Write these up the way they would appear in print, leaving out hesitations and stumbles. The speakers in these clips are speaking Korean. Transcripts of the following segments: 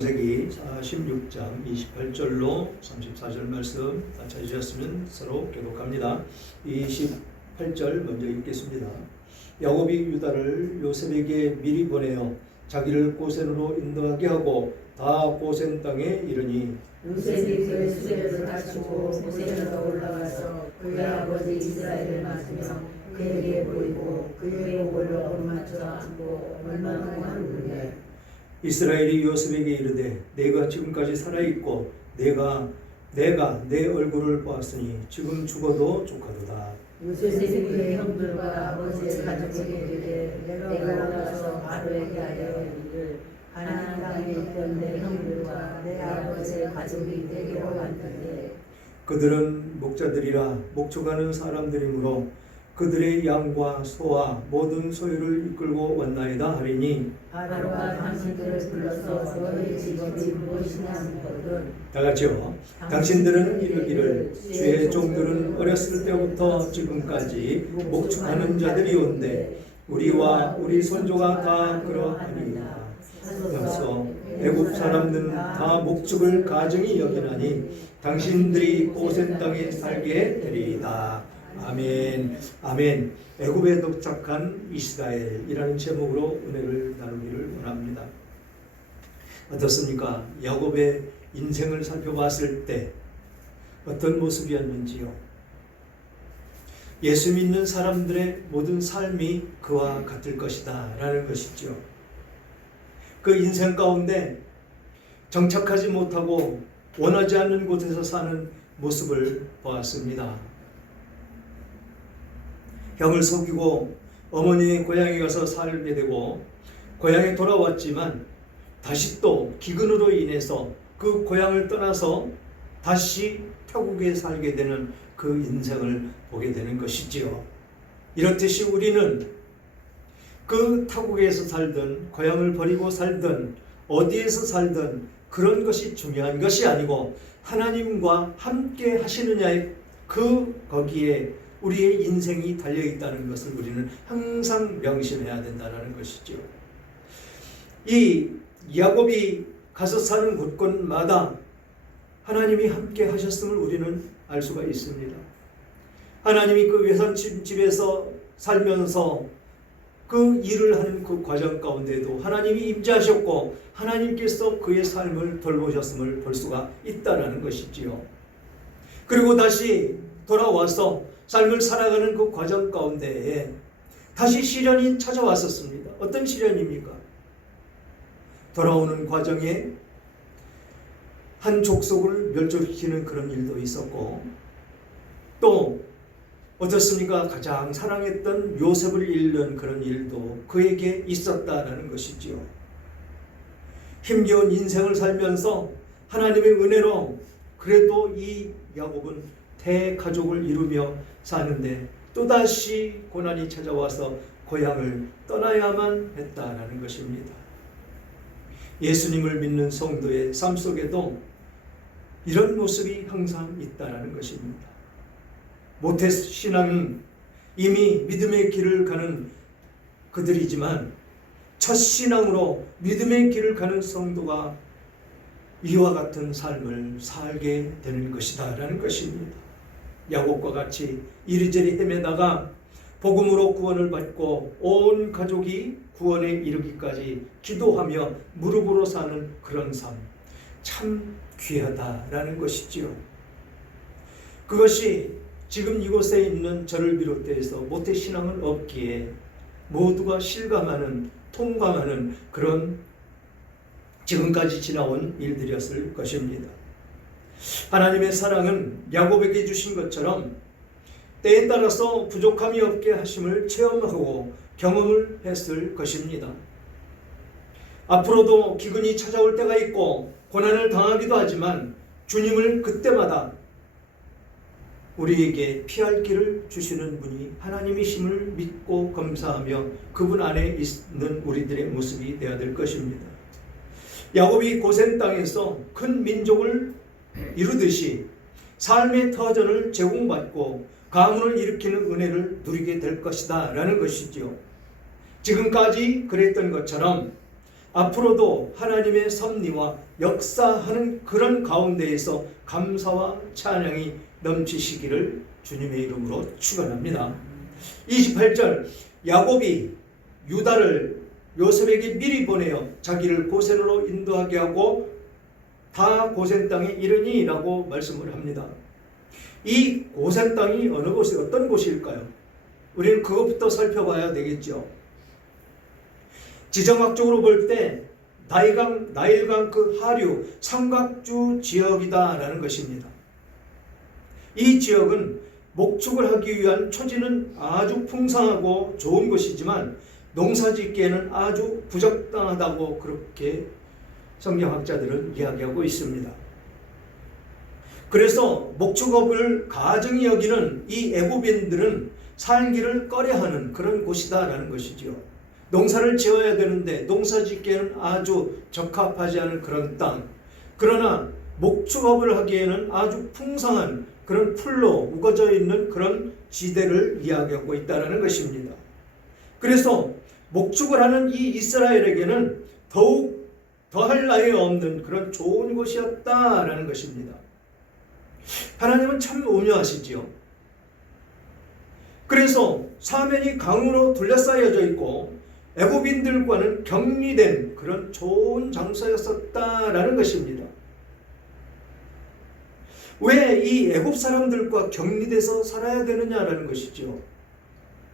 창세기 16장 28절로 34절 말씀 찾으셨으면 서로 교독합니다. 28절 먼저 읽겠습니다. 야곱이 유다를 요셉에게 미리 보내어 자기를 고센으로 인도하게 하고 다 고센 땅에 이르니 요셉이 그의 수레를 갖추고 고센으로 올라가서 그의 아버지 이스라엘을 맞으며 그에게 보이고 그의 목을 어루만져 안고 얼마나 하는데 이스라엘이 요셉에게 이르되 내가 지금까지 살아있고 내가 내 얼굴을 보았으니 지금 죽어도 족하도다. 요셉이 그의 형들과 아버지의 가족에게 이르되 내가 올라가서 바로에게 하여 이르기를 가나안 땅에 있던 내 형들과 내 아버지의 가족이 내게로 왔는데 그들은 목자들이라 목축하는 사람들이므로 그들의 양과 소와 모든 소유를 이끌고 왔나이다 하리니 바로가 당신들을 불러서 너희 집이 무엇이냐 묻거든 다같이요 당신들은 이르기를 주의 종들은 어렸을 때부터 지금까지 목축하는 자들이온데 우리와 우리 손조가 다 그러하니이다. 여기서 애굽 사람들은 다 목축을 가증히 여기나니 당신들이 고센 땅에 살게 되리이다. 아멘. 아멘. 애굽에 도착한 이스라엘이라는 제목으로 은혜를 나누기를 원합니다. 어떻습니까? 야곱의 인생을 살펴봤을 때 어떤 모습이었는지요? 예수 믿는 사람들의 모든 삶이 그와 같을 것이다 라는 것이죠. 그 인생 가운데 정착하지 못하고 원하지 않는 곳에서 사는 모습을 보았습니다. 형을 속이고 어머니의 고향에 가서 살게 되고 고향에 돌아왔지만 다시 또 기근으로 인해서 그 고향을 떠나서 다시 타국에 살게 되는 그 인생을 보게 되는 것이지요. 이렇듯이 우리는 그 타국에서 살든 고향을 버리고 살든 어디에서 살든 그런 것이 중요한 것이 아니고 하나님과 함께 하시느냐의 거기에 우리의 인생이 달려있다는 것을 우리는 항상 명심해야 된다는 것이죠. 이 야곱이 가서 사는 곳곳마다 하나님이 함께 하셨음을 우리는 알 수가 있습니다. 하나님이 그 외삼집에서 살면서 그 일을 하는 그 과정 가운데도 하나님이 임재하셨고 하나님께서 그의 삶을 돌보셨음을 볼 수가 있다는 것이지요. 그리고 다시 돌아와서 삶을 살아가는 그 과정 가운데에 다시 시련이 찾아왔었습니다. 어떤 시련입니까? 돌아오는 과정에 한 족속을 멸절시키는 그런 일도 있었고 또 어떻습니까? 가장 사랑했던 요셉을 잃는 그런 일도 그에게 있었다라는 것이지요. 힘겨운 인생을 살면서 하나님의 은혜로 그래도 이 야곱은 대가족을 이루며 사는데 또다시 고난이 찾아와서 고향을 떠나야만 했다라는 것입니다. 예수님을 믿는 성도의 삶 속에도 이런 모습이 항상 있다라는 것입니다. 모태신앙은 이미 믿음의 길을 가는 그들이지만 첫 신앙으로 믿음의 길을 가는 성도가 이와 같은 삶을 살게 되는 것이다 라는 것입니다. 야곱과 같이 이리저리 헤매다가 복음으로 구원을 받고 온 가족이 구원에 이르기까지 기도하며 무릎으로 사는 그런 삶, 참 귀하다라는 것이지요. 그것이 지금 이곳에 있는 저를 비롯해서 모태신앙은 없기에 모두가 실감하는 통감하는 그런 지금까지 지나온 일들이었을 것입니다. 하나님의 사랑은 야곱에게 주신 것처럼 때에 따라서 부족함이 없게 하심을 체험하고 경험을 했을 것입니다. 앞으로도 기근이 찾아올 때가 있고 고난을 당하기도 하지만 주님을 그때마다 우리에게 피할 길을 주시는 분이 하나님이심을 믿고 감사하며 그분 안에 있는 우리들의 모습이 되어야 될 것입니다. 야곱이 고센 땅에서 큰 민족을 이루듯이 삶의 터전을 제공받고 가문을 일으키는 은혜를 누리게 될 것이다 라는 것이지요. 지금까지 그랬던 것처럼 앞으로도 하나님의 섭리와 역사하는 그런 가운데에서 감사와 찬양이 넘치시기를 주님의 이름으로 축원합니다. 28절 야곱이 유다를 요셉에게 미리 보내어 자기를 고센으로 인도하게 하고 다 고센 땅에 이르니 라고 말씀을 합니다. 이 고센 땅이 어느 곳이 어떤 곳일까요? 우리는 그것부터 살펴봐야 되겠죠. 지정학적으로 볼 때 나일강 그 하류 삼각주 지역이다라는 것입니다. 이 지역은 목축을 하기 위한 초지는 아주 풍성하고 좋은 곳이지만 농사짓기에는 아주 부적당하다고 그렇게 성경학자들은 이야기하고 있습니다. 그래서 목축업을 가증히 여기는 이 애굽인들은 살기를 꺼려하는 그런 곳이다라는 것이죠. 농사를 지어야 되는데 농사짓기에는 아주 적합하지 않은 그런 땅, 그러나 목축업을 하기에는 아주 풍성한 그런 풀로 우거져 있는 그런 지대를 이야기하고 있다는 것입니다. 그래서 목축을 하는 이 이스라엘에게는 더욱 더할 나위 없는 그런 좋은 곳이었다라는 것입니다. 하나님은 참 오묘하시지요. 그래서 사면이 강으로 둘러싸여져 있고 애굽인들과는 격리된 그런 좋은 장소였었다라는 것입니다. 왜 이 애굽 사람들과 격리돼서 살아야 되느냐라는 것이죠.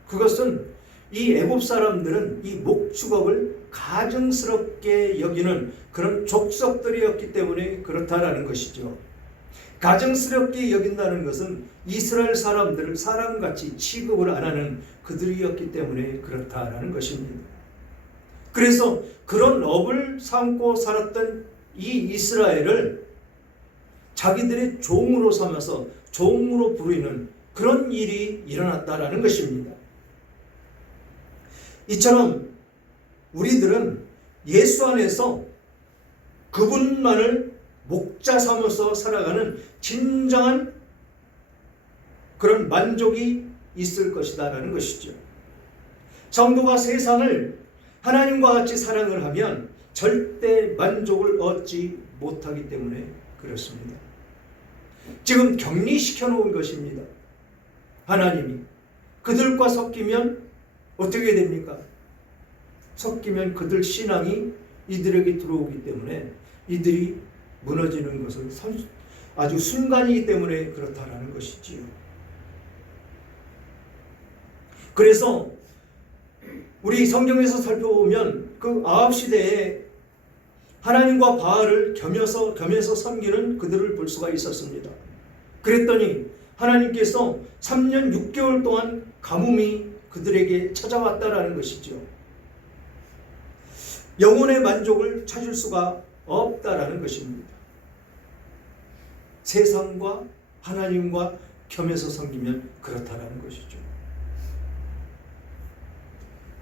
그것은 이 애굽 사람들은 이 목축업을 가증스럽게 여기는 그런 족속들이었기 때문에 그렇다라는 것이죠. 가증스럽게 여긴다는 것은 이스라엘 사람들을 사람같이 취급을 안 하는 그들이었기 때문에 그렇다라는 것입니다. 그래서 그런 업을 삼고 살았던 이 이스라엘을 자기들의 종으로 삼아서 종으로 부르는 그런 일이 일어났다라는 것입니다. 이처럼 우리들은 예수 안에서 그분만을 목자 삼아서 살아가는 진정한 그런 만족이 있을 것이다라는 것이죠. 성도가 세상을 하나님과 같이 사랑을 하면 절대 만족을 얻지 못하기 때문에 그렇습니다. 지금 격리시켜 놓은 것입니다. 하나님이 그들과 섞이면 어떻게 됩니까? 섞이면 그들 신앙이 이들에게 들어오기 때문에 이들이 무너지는 것은 아주 순간이기 때문에 그렇다라는 것이지요. 그래서 우리 성경에서 살펴보면 그 아합 시대에 하나님과 바알을 겸해서 섬기는 그들을 볼 수가 있었습니다. 그랬더니 하나님께서 3년 6개월 동안 가뭄이 그들에게 찾아왔다라는 것이죠. 영혼의 만족을 찾을 수가 없다라는 것입니다. 세상과 하나님과 겸해서 섬기면 그렇다라는 것이죠.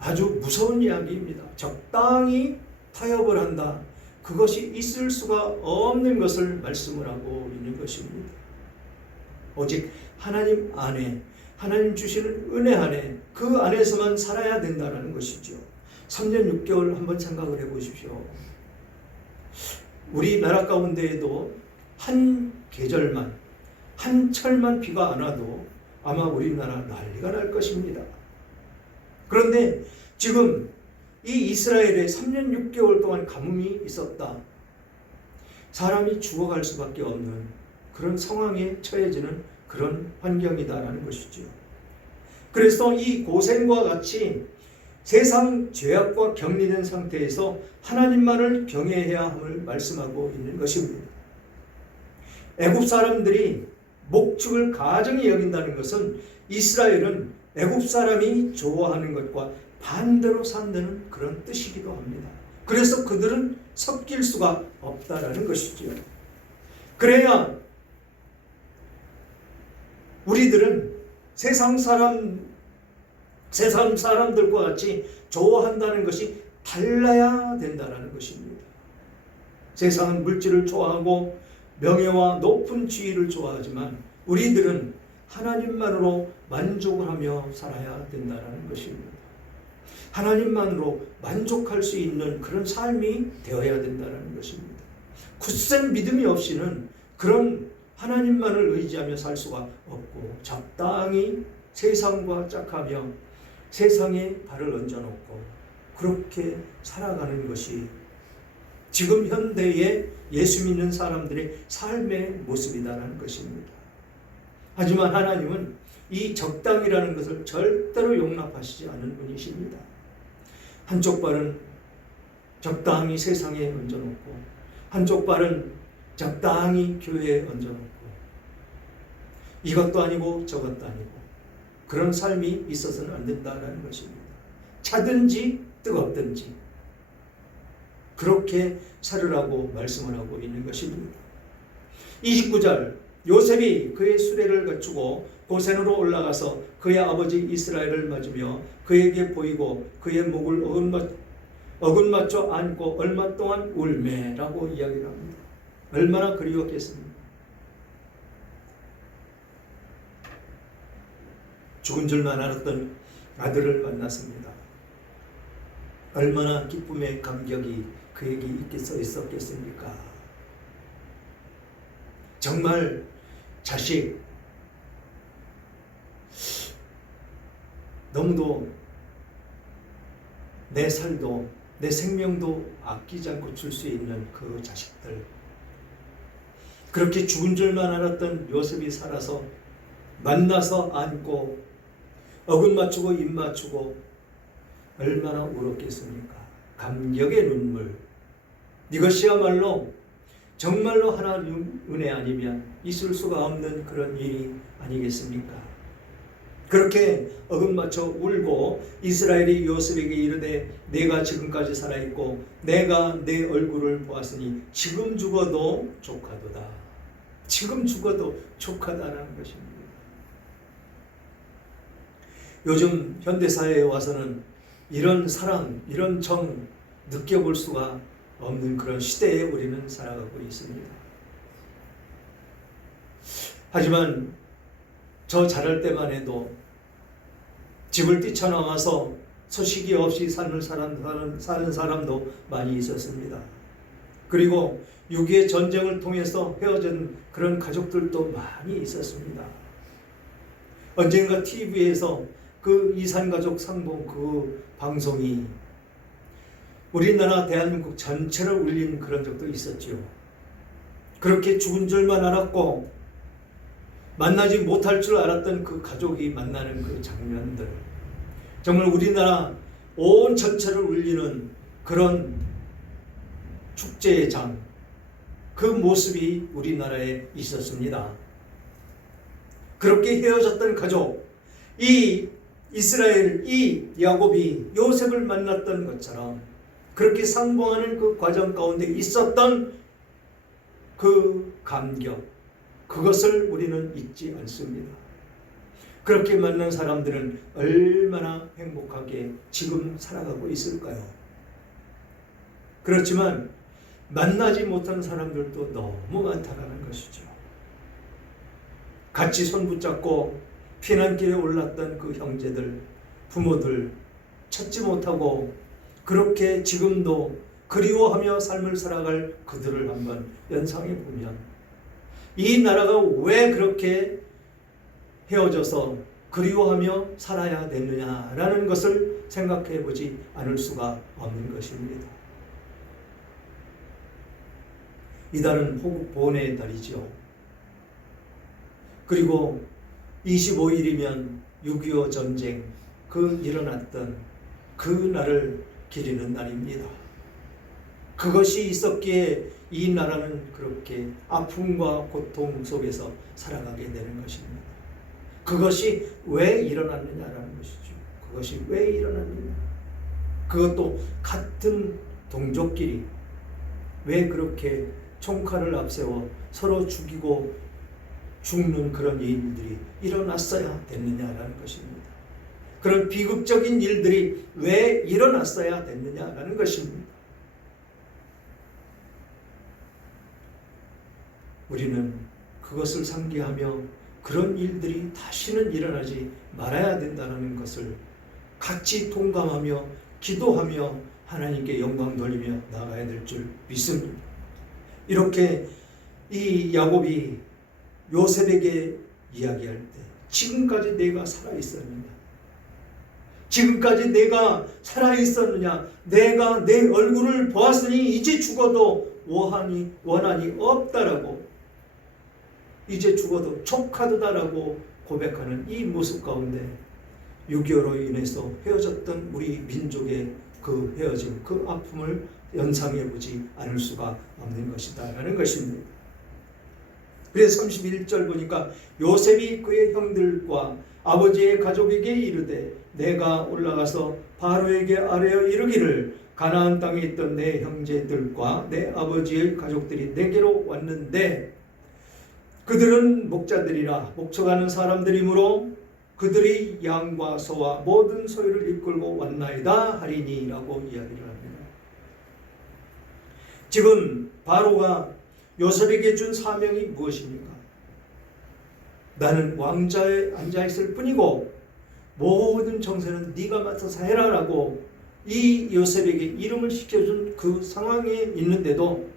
아주 무서운 이야기입니다. 적당히 타협을 한다. 그것이 있을 수가 없는 것을 말씀을 하고 있는 것입니다. 오직 하나님 안에, 하나님 주시는 은혜 안에, 그 안에서만 살아야 된다는 것이죠. 3년 6개월 한번 생각을 해보십시오. 우리나라 가운데에도 한 계절만, 한 철만 비가 안 와도 아마 우리나라 난리가 날 것입니다. 그런데 지금 이 이스라엘에 3년 6개월 동안 가뭄이 있었다. 사람이 죽어갈 수밖에 없는 그런 상황에 처해지는 그런 환경이다라는 것이죠. 그래서 이 고센과 같이 세상 죄악과 격리된 상태에서 하나님만을 경외해야 함을 말씀하고 있는 것입니다. 애굽 사람들이 목축을 가증히 여긴다는 것은 이스라엘은 애굽 사람이 좋아하는 것과 반대로 산다는 그런 뜻이기도 합니다. 그래서 그들은 섞일 수가 없다라는 것이죠. 그래야 우리들은 세상 사람들과 같이 좋아한다는 것이 달라야 된다는 것입니다. 세상은 물질을 좋아하고 명예와 높은 지위를 좋아하지만 우리들은 하나님만으로 만족을 하며 살아야 된다는 것입니다. 하나님만으로 만족할 수 있는 그런 삶이 되어야 된다는 것입니다. 굳센 믿음이 없이는 그런 하나님만을 의지하며 살 수가 없고 적당히 세상과 짝하며 세상에 발을 얹어놓고 그렇게 살아가는 것이 지금 현대의 예수 믿는 사람들의 삶의 모습이다라는 것입니다. 하지만 하나님은 이 적당이라는 것을 절대로 용납하시지 않은 분이십니다. 한쪽 발은 적당히 세상에 얹어놓고 한쪽 발은 적당히 교회에 얹어놓고 이것도 아니고 저것도 아니고 그런 삶이 있어서는 안 된다는 것입니다. 차든지 뜨겁든지 그렇게 살으라고 말씀을 하고 있는 것입니다. 29절 요셉이 그의 수레를 갖추고 고센으로 올라가서 그의 아버지 이스라엘을 맞으며 그에게 보이고 그의 목을 어긋맞춰 안고 얼마 동안 울매라고 이야기를 합니다. 얼마나 그리웠겠습니까? 죽은 줄만 알았던 아들을 만났습니다. 얼마나 기쁨의 감격이 그에게 있었겠습니까? 정말 자식 너무도 내 살도 내 생명도 아끼지 않고 줄 수 있는 그 자식들, 그렇게 죽은 줄만 알았던 요셉이 살아서 만나서 안고 어긋맞추고 입맞추고 얼마나 울었겠습니까? 감격의 눈물. 이것이야말로 정말로 하나님 은혜 아니면 있을 수가 없는 그런 일이 아니겠습니까? 그렇게 어긋맞춰 울고 이스라엘이 요셉에게 이르되 내가 지금까지 살아있고 내가 내 얼굴을 보았으니 지금 죽어도 족하도다. 지금 죽어도 족하다라는 것입니다. 요즘 현대사회에 와서는 이런 사랑, 이런 정 느껴볼 수가 없는 그런 시대에 우리는 살아가고 있습니다. 하지만 저 자랄 때만 해도 집을 뛰쳐나와서 소식이 없이 사는 사람도 많이 있었습니다. 그리고 6.25 전쟁을 통해서 헤어진 그런 가족들도 많이 있었습니다. 언젠가 TV에서 그 이산가족 상봉 그 방송이 우리나라 대한민국 전체를 울린 그런 적도 있었죠. 그렇게 죽은 줄만 알았고 만나지 못할 줄 알았던 그 가족이 만나는 그 장면들, 정말 우리나라 온 전체를 울리는 그런 축제의 장, 그 모습이 우리나라에 있었습니다. 그렇게 헤어졌던 가족, 이 이스라엘, 이 야곱이 요셉을 만났던 것처럼 그렇게 상봉하는 그 과정 가운데 있었던 그 감격, 그것을 우리는 잊지 않습니다. 그렇게 만난 사람들은 얼마나 행복하게 지금 살아가고 있을까요? 그렇지만 만나지 못한 사람들도 너무 많다는 것이죠. 같이 손 붙잡고 피난길에 올랐던 그 형제들, 부모들 찾지 못하고 그렇게 지금도 그리워하며 삶을 살아갈 그들을 한번 연상해 보면 이 나라가 왜 그렇게 헤어져서 그리워하며 살아야 되느냐라는 것을 생각해 보지 않을 수가 없는 것입니다. 이달은 호국 보훈의 달이죠. 그리고 25일이면 6.25 전쟁 그 일어났던 그 날을 기리는 날입니다. 그것이 있었기에 이 나라는 그렇게 아픔과 고통 속에서 살아가게 되는 것입니다. 그것이 왜 일어났느냐라는 것이죠. 그것이 왜 일어났느냐. 그것도 같은 동족끼리 왜 그렇게 총칼을 앞세워 서로 죽이고 죽는 그런 일들이 일어났어야 됐느냐라는 것입니다. 그런 비극적인 일들이 왜 일어났어야 됐느냐라는 것입니다. 우리는 그것을 상기하며 그런 일들이 다시는 일어나지 말아야 된다는 것을 같이 동감하며 기도하며 하나님께 영광 돌리며 나가야 될 줄 믿습니다. 이렇게 이 야곱이 요셉에게 이야기할 때 지금까지 내가 살아있었느냐, 지금까지 내가 살아있었느냐, 내가 내 얼굴을 보았으니 이제 죽어도 원한이 없다라고, 이제 죽어도 족하도다라고 고백하는 이 모습 가운데 6.25로 인해서 헤어졌던 우리 민족의 그 헤어짐, 그 아픔을 연상해 보지 않을 수가 없는 것이다 라는 것입니다. 그래서 31절 보니까 요셉이 그의 형들과 아버지의 가족에게 이르되 내가 올라가서 바로에게 아뢰어 이르기를 가나안 땅에 있던 내 형제들과 내 아버지의 가족들이 내게로 왔는데 그들은 목자들이라 목축하는 사람들이므로 그들이 양과 소와 모든 소유를 이끌고 왔나이다 하리니라고 이야기를 합니다. 지금 바로가 요셉에게 준 사명이 무엇입니까? 나는 왕좌에 앉아있을 뿐이고 모든 정세는 네가 맡아서 해라라고 이 요셉에게 이름을 시켜준 그 상황에 있는데도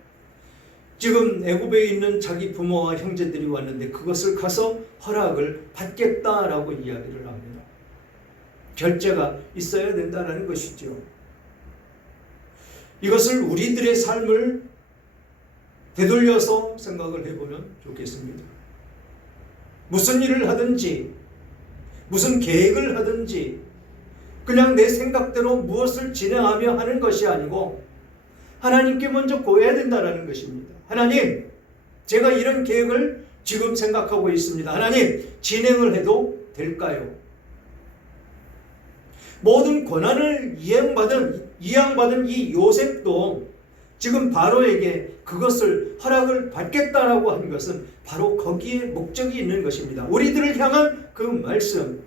지금 애굽에 있는 자기 부모와 형제들이 왔는데 그것을 가서 허락을 받겠다라고 이야기를 합니다. 결제가 있어야 된다는 것이죠. 이것을 우리들의 삶을 되돌려서 생각을 해보면 좋겠습니다. 무슨 일을 하든지 무슨 계획을 하든지 그냥 내 생각대로 무엇을 진행하며 하는 것이 아니고 하나님께 먼저 고해야 된다는 것입니다. 하나님, 제가 이런 계획을 지금 생각하고 있습니다. 하나님, 진행을 해도 될까요? 모든 권한을 이양받은 이 요셉도 지금 바로에게 그것을 허락을 받겠다라고 한 것은 바로 거기에 목적이 있는 것입니다. 우리들을 향한 그 말씀,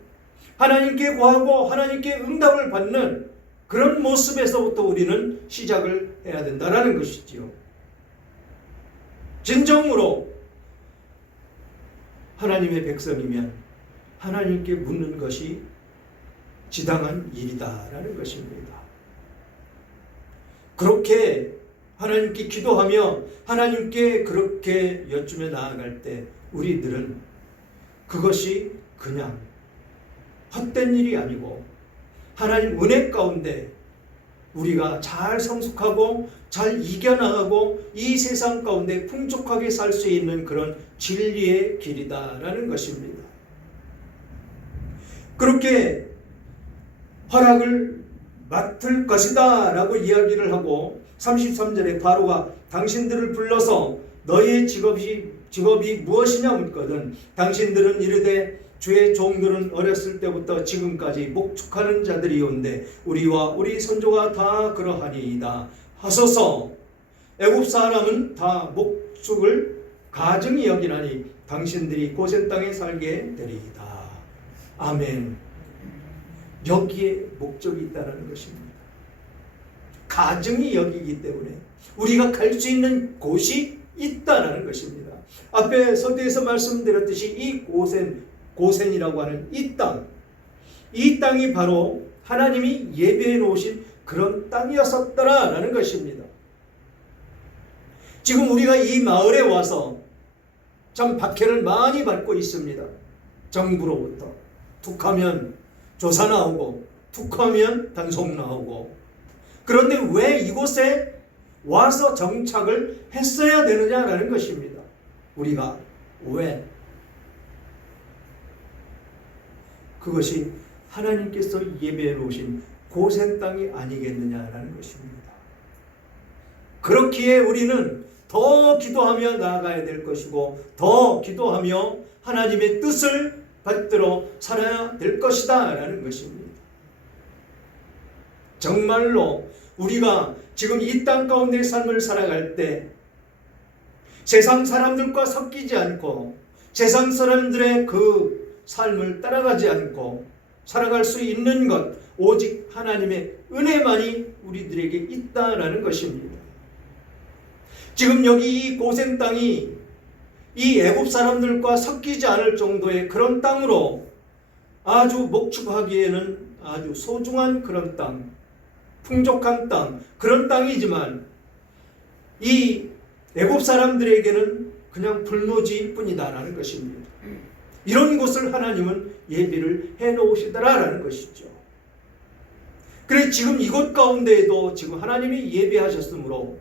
하나님께 구하고 하나님께 응답을 받는 그런 모습에서부터 우리는 시작을 해야 된다는 것이지요. 진정으로 하나님의 백성이면 하나님께 묻는 것이 지당한 일이다라는 것입니다. 그렇게 하나님께 기도하며 하나님께 그렇게 여쭈며 나아갈 때 우리들은 그것이 그냥 헛된 일이 아니고 하나님 은혜 가운데 우리가 잘 성숙하고 잘 이겨나가고 이 세상 가운데 풍족하게 살 수 있는 그런 진리의 길이다라는 것입니다. 그렇게 허락을 맡을 것이다 라고 이야기를 하고 33절에 바로가 당신들을 불러서 너희의 직업이 무엇이냐 묻거든 당신들은 이르되 주의 종들은 어렸을 때부터 지금까지 목축하는 자들이온데 우리와 우리 선조가 다 그러하니이다 하소서. 애굽 사람은 다 목축을 가증히 여기나니 당신들이 고센 땅에 살게 되리이다. 아멘. 여기에 목적이 있다는 것입니다. 가증히 여기기 때문에 우리가 갈 수 있는 곳이 있다는 것입니다. 앞에 서두에서 말씀드렸듯이 이 고센이라고 하는 이 땅이 바로 하나님이 예배해 놓으신 그런 땅이었었더라라는 것입니다. 지금 우리가 이 마을에 와서 참 박해를 많이 받고 있습니다. 정부로부터 툭하면 조사 나오고 툭하면 단속 나오고. 그런데 왜 이곳에 와서 정착을 했어야 되느냐라는 것입니다. 우리가 왜? 그것이 하나님께서 예배해 놓으신 고센 땅이 아니겠느냐라는 것입니다. 그렇기에 우리는 더 기도하며 나아가야 될 것이고 더 기도하며 하나님의 뜻을 받들어 살아야 될 것이다 라는 것입니다. 정말로 우리가 지금 이 땅 가운데 삶을 살아갈 때 세상 사람들과 섞이지 않고 세상 사람들의 그 삶을 따라가지 않고 살아갈 수 있는 것 오직 하나님의 은혜만이 우리들에게 있다라는 것입니다. 지금 여기 이 고센 땅이 이 애굽 사람들과 섞이지 않을 정도의 그런 땅으로 아주 목축하기에는 아주 소중한 그런 땅, 풍족한 땅, 그런 땅이지만 이 애굽 사람들에게는 그냥 불노지일 뿐이다라는 것입니다. 이런 곳을 하나님은 예비를 해놓으시더라라는 것이죠. 그래서 지금 이곳 가운데에도 지금 하나님이 예비하셨으므로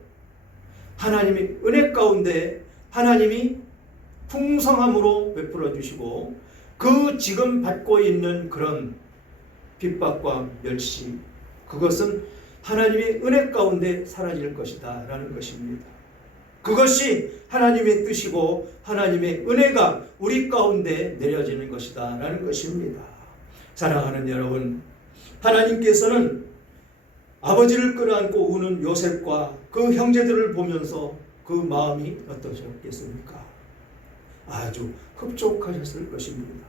하나님의 은혜 가운데 하나님이 풍성함으로 베풀어 주시고 그 지금 받고 있는 그런 핍박과 멸시, 그것은 하나님의 은혜 가운데 사라질 것이다 라는 것입니다. 그것이 하나님의 뜻이고 하나님의 은혜가 우리 가운데 내려지는 것이다 라는 것입니다. 사랑하는 여러분, 하나님께서는 아버지를 끌어안고 우는 요셉과 그 형제들을 보면서 그 마음이 어떠셨겠습니까? 아주 흡족하셨을 것입니다.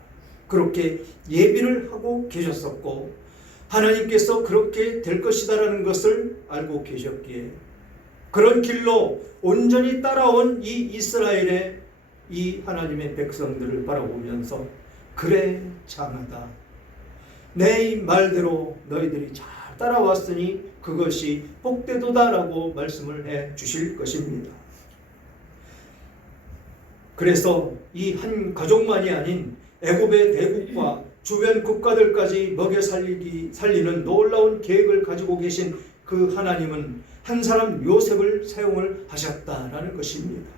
그렇게 예비를 하고 계셨었고 하나님께서 그렇게 될 것이다라는 것을 알고 계셨기에 그런 길로 온전히 따라온 이 이스라엘의 이 하나님의 백성들을 바라보면서 그래 장하다. 내 말대로 너희들이 잘 따라왔으니 그것이 복되도다라고 말씀을 해 주실 것입니다. 그래서 이 한 가족만이 아닌 애굽의 대국과 주변 국가들까지 먹여 살리는 놀라운 계획을 가지고 계신 그 하나님은 한 사람 요셉을 사용을 하셨다라는 것입니다.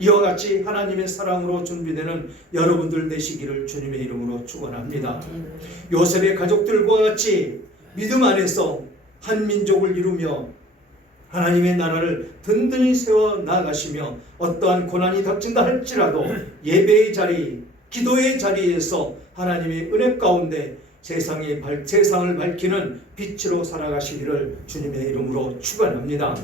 이와 같이 하나님의 사랑으로 준비되는 여러분들 되시기를 주님의 이름으로 축원합니다. 요셉의 가족들과 같이 믿음 안에서 한 민족을 이루며 하나님의 나라를 든든히 세워 나가시며 어떠한 고난이 닥친다 할지라도 예배의 자리, 기도의 자리에서 하나님의 은혜 가운데 세상을 밝히는 빛으로 살아가시기를 주님의 이름으로 축원합니다.